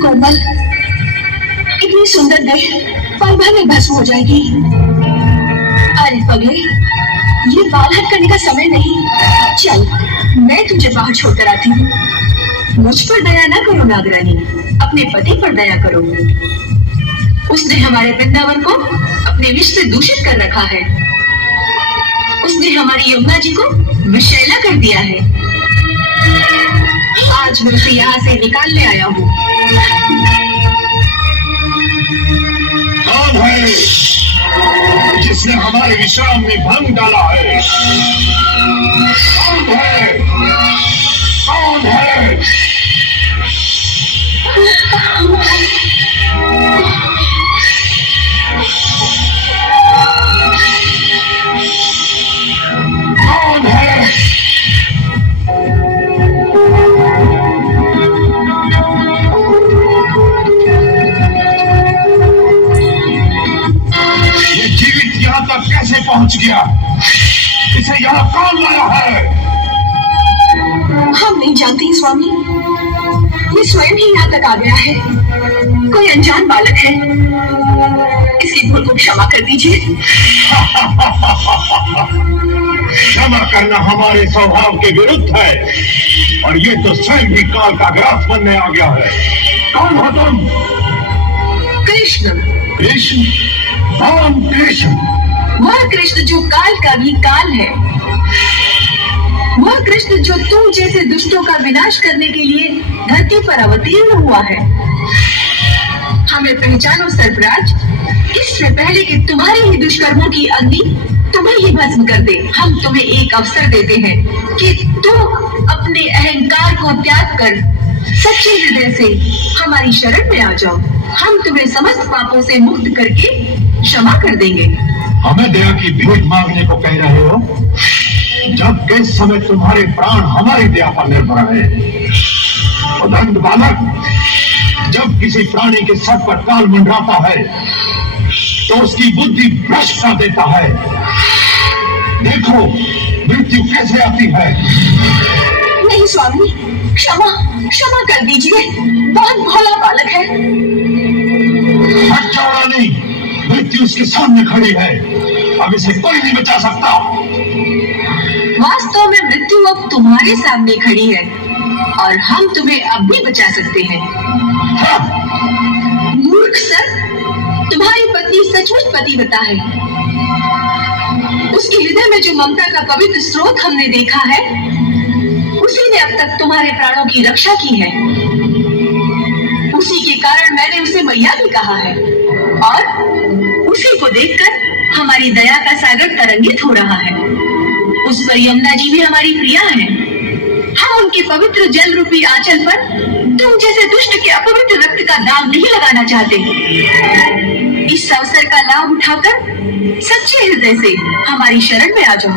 कोमल, इतनी सुंदर देह पल भर में भस्म हो जाएगी। अरे पगले, ये बाल हट करने का समय नहीं। चल, मैं तुझे बाहर छोड़कर आती हूँ। मुझ पर दया न करो नागरानी, अपने पति पर दया करो। उसने हमारे वृंदावन को अपने विष से दूषित कर रखा है। उसने हमारी यमुना जी को विषैला कर दिया है। आज मैं उसे यहाँ से निकालने आया हूँ। कौन है जिसने हमारे विश्राम में भंग डाला है? कौन है? कौन है? कौन है? ये जीवित यहाँ तक कैसे पहुंच गया? इसे यहाँ कौन लाया है? हम नहीं जानते स्वामी, ये स्वयं ही यहाँ तक आ गया है। कोई अनजान बालक है, इसकी भूल को क्षमा कर दीजिए। क्षमा करना हमारे स्वभाव के विरुद्ध है, और ये तो स्वयं ही काल का ग्रास बनने आ गया है। कौन हो तुम? कृष्ण। कृष्ण? कौन कृष्ण? वह कृष्ण जो काल का भी काल है। वह कृष्ण जो तुम जैसे दुष्टों का विनाश करने के लिए धरती पर अवतीर्ण हुआ है। हमें पहचानो सर्पराज, इससे पहले कि तुम्हारे ही दुष्कर्मों की अग्नि तुम्हें ही भस्म कर दे, हम तुम्हें एक अवसर देते हैं कि तुम अपने अहंकार को त्याग कर सच्चे हृदय से हमारी शरण में आ जाओ। हम तुम्हें समस्त पापों से मुक्त करके क्षमा कर देंगे। हमें दया की भीख मांगने को कह रहे हो, जबकि इस समय तुम्हारे प्राण हमारी दया पर निर्भर है। उदंड बालक, जब किसी प्राणी के सर पर काल मंडराता है तो उसकी बुद्धि भ्रष्ट कर देता है। देखो मृत्यु कैसे आती है। नहीं स्वामी, क्षमा क्षमा कर दीजिए, बहुत भोला बालक है। हट जाओ रानी, मृत्यु उसके सामने खड़ी है, अब इसे कोई नहीं बचा सकता। वास्तव में मृत्यु अब तुम्हारे सामने खड़ी है और हम तुम्हें अब भी बचा सकते हैं। हाँ। मूर्ख सर, तुम्हारी पत्नी सचमुच पतिव्रता है। उसके हृदय में जो ममता का पवित्र स्रोत हमने देखा है, उसी ने अब तक तुम्हारे प्राणों की रक्षा की है। उसी के कारण मैंने उसे मैया भी कहा है, और उसी को देखकर हमारी दया का सागर तरंगित हो रहा है। उस पर यमुना जी भी हमारी प्रिया है। हम उनके पवित्र जल रूपी आंचल पर तुम जैसे दुष्ट के अपवित्र रक्त का दाग नहीं लगाना चाहते। इस अवसर का लाभ उठाकर सच्चे हृदय से हमारी शरण में आ जाओ।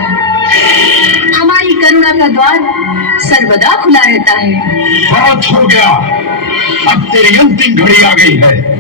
हमारी करुणा का द्वार सर्वदा खुला रहता है। बहुत हो गया, अब तेरी अंतिम घड़ी आ गई है।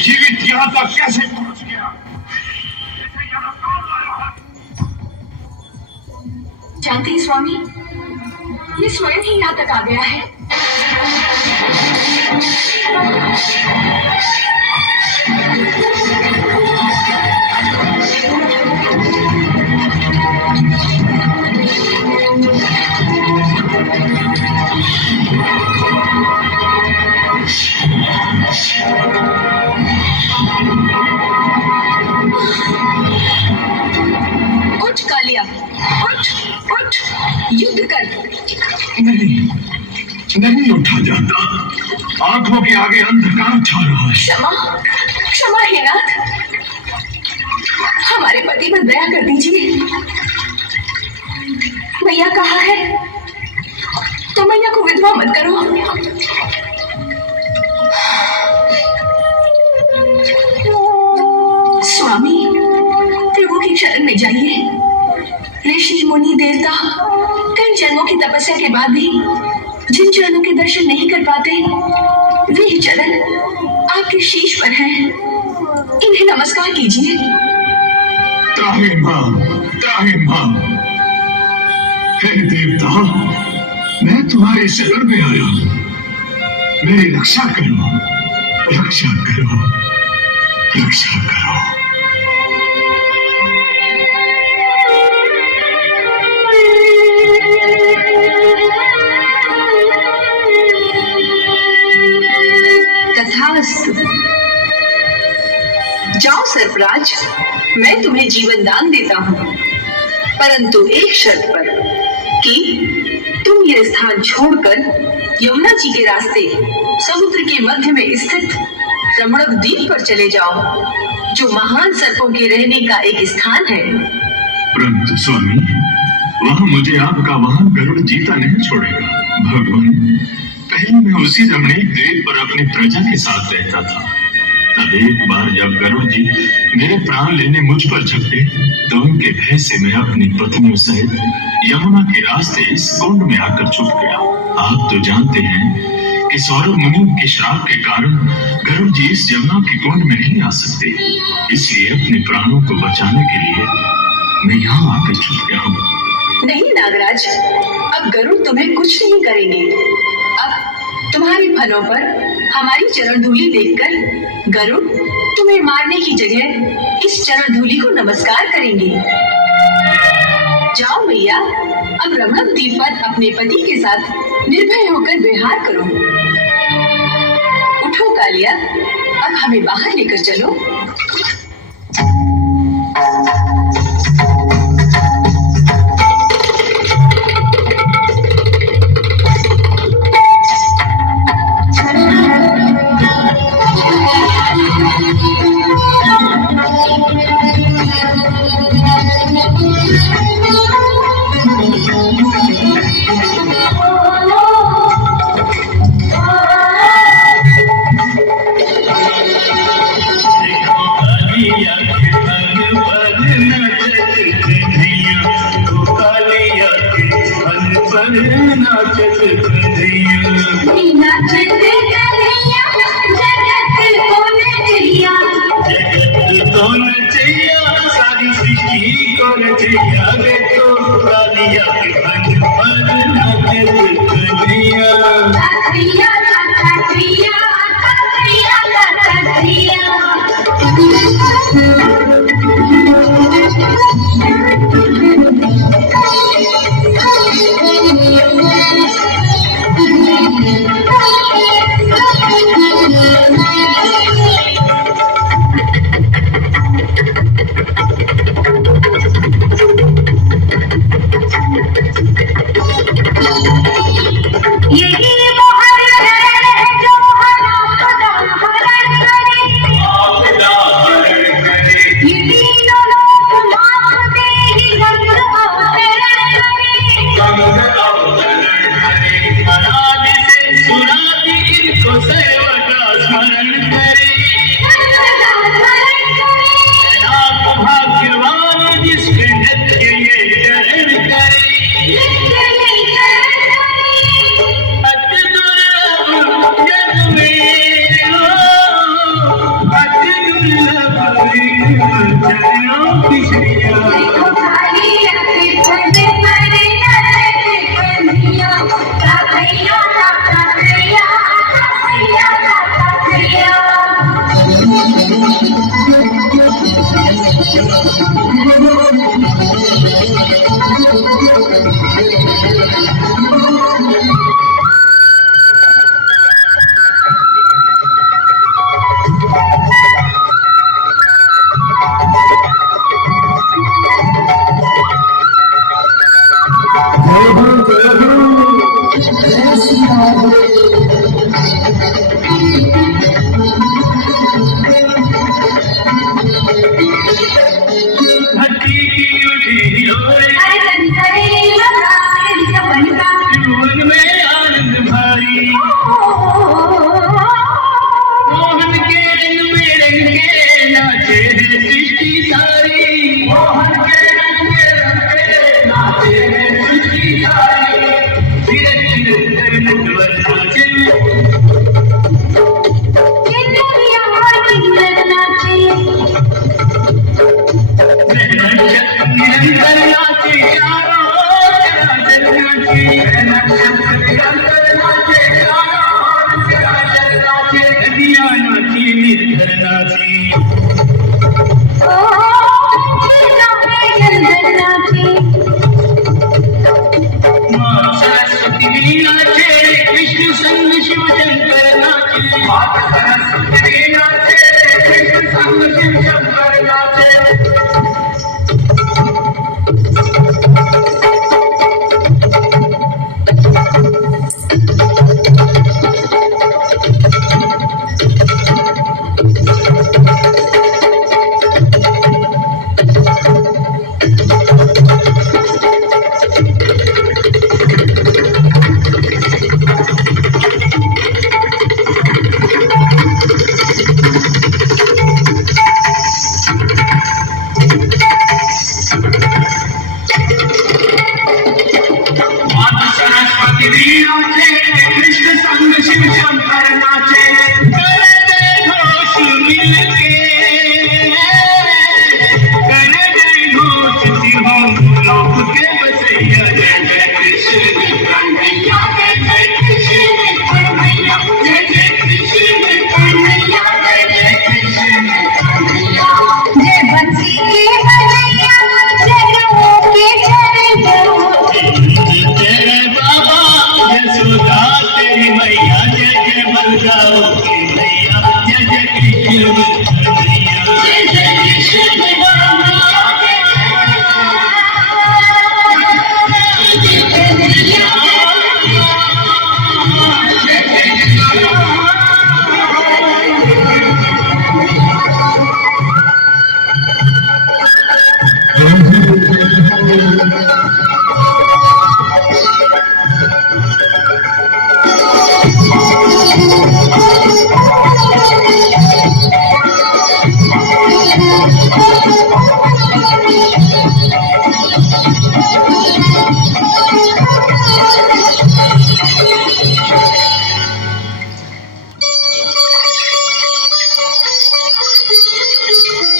जीवित यहाँ तक कैसे पहुंच गया? जानते हैं स्वामी, ये स्वयं ही यहाँ तक आ गया है। कर। नहीं उठा जाता, आंखों के आगे अंधकार छा रहा है। क्षमा, क्षमा हे नाथ, हमारे पति पर दया कर दीजिए। मैया कहाँ है? तो मैया को विधवा मत करो। स्वामी, प्रभु की शरण में जाइए। ऋषि मुनि देवता कई जन्मों की तपस्या के बाद भी जिन चरणों के दर्शन नहीं कर पाते, वे चरण आपके शीश पर हैं। इन्हें नमस्कार कीजिए। त्राहिमाम, त्राहिमाम। हे देवता, मैं तुम्हारी शरण में आया हूं। मेरी रक्षा करो, रक्षा करो, रक्षा करो। तथास्तु। जाओ सर्पराज, मैं तुम्हें जीवन दान देता हूँ, परंतु एक शर्त पर कि तुम यह स्थान छोड़कर यमुना जी के रास्ते समुद्र के मध्य में स्थित रमणक द्वीप पर चले जाओ, जो महान सर्पों के रहने का एक स्थान है। परंतु स्वामी, वहाँ मुझे आपका वाहन गरुड़ जीता नहीं छोड़ेगा। भगवान, पहले मैं उसी रमणीक द्वीप पर अपनी प्रजा के साथ रहता था। तब एक बार जब गरुड़ जी मेरे प्राण लेने मुझ पर झपटे, तो उनके भय से मैं अपनी पत्नियों सहित यमुना के रास्ते इस कुंड में आकर छुप गया। आप तो जानते हैं कि सौरभ मुनि के श्राप के कारण गरुड़ जी इस यमुना के कुंड में नहीं आ सकते। इसलिए अपने प्राणों को बचाने के लिए मैं यहाँ आकर छुप गया हूँ। नहीं नागराज, अब गरुड़ तुम्हें कुछ नहीं करेंगे। अब तुम्हारे फलों पर हमारी चरण धूलि देखकर गरुड़ तुम्हें मारने की जगह इस चरण धूलि को नमस्कार करेंगे। जाओ मैया, अब रमणक द्वीप पर अपने पति के साथ निर्भय होकर विहार करो। उठो कालिया, अब हमें बाहर लेकर चलो। शिव शंकर नाचे, मात सरस्वती नाचे, कृष्ण संग शिव शंकर नाचे। कृष्ण संग शिव शंकर नाचे, करते घोष मिलके, करते घोष सिंहों लोक के बसैया। जय जय कृष्ण कन्हैया, जय जय कृष्ण कन्हैया, जय जय कृष्ण कन्हैया, जय जय कृष्ण कन्हैया। जय बंसी के बजैया, जय नमो के चढ़ैया, तेरे बाबा यशोदा तेरी मैया, जय जय बलगाओ की मैया, जय जय कृष्ण कन्हैया, जय जय कृष्ण कन्हैया, जय जय कन्हैया, जय जय कन्हैया।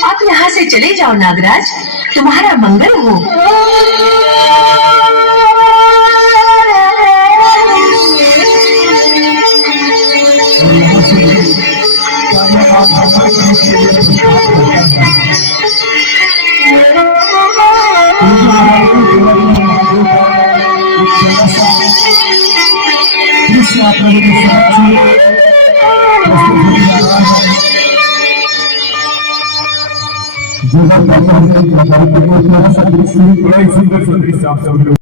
आप यहाँ से चले जाओ नागराज, तुम्हारा मंगल हो। जीवन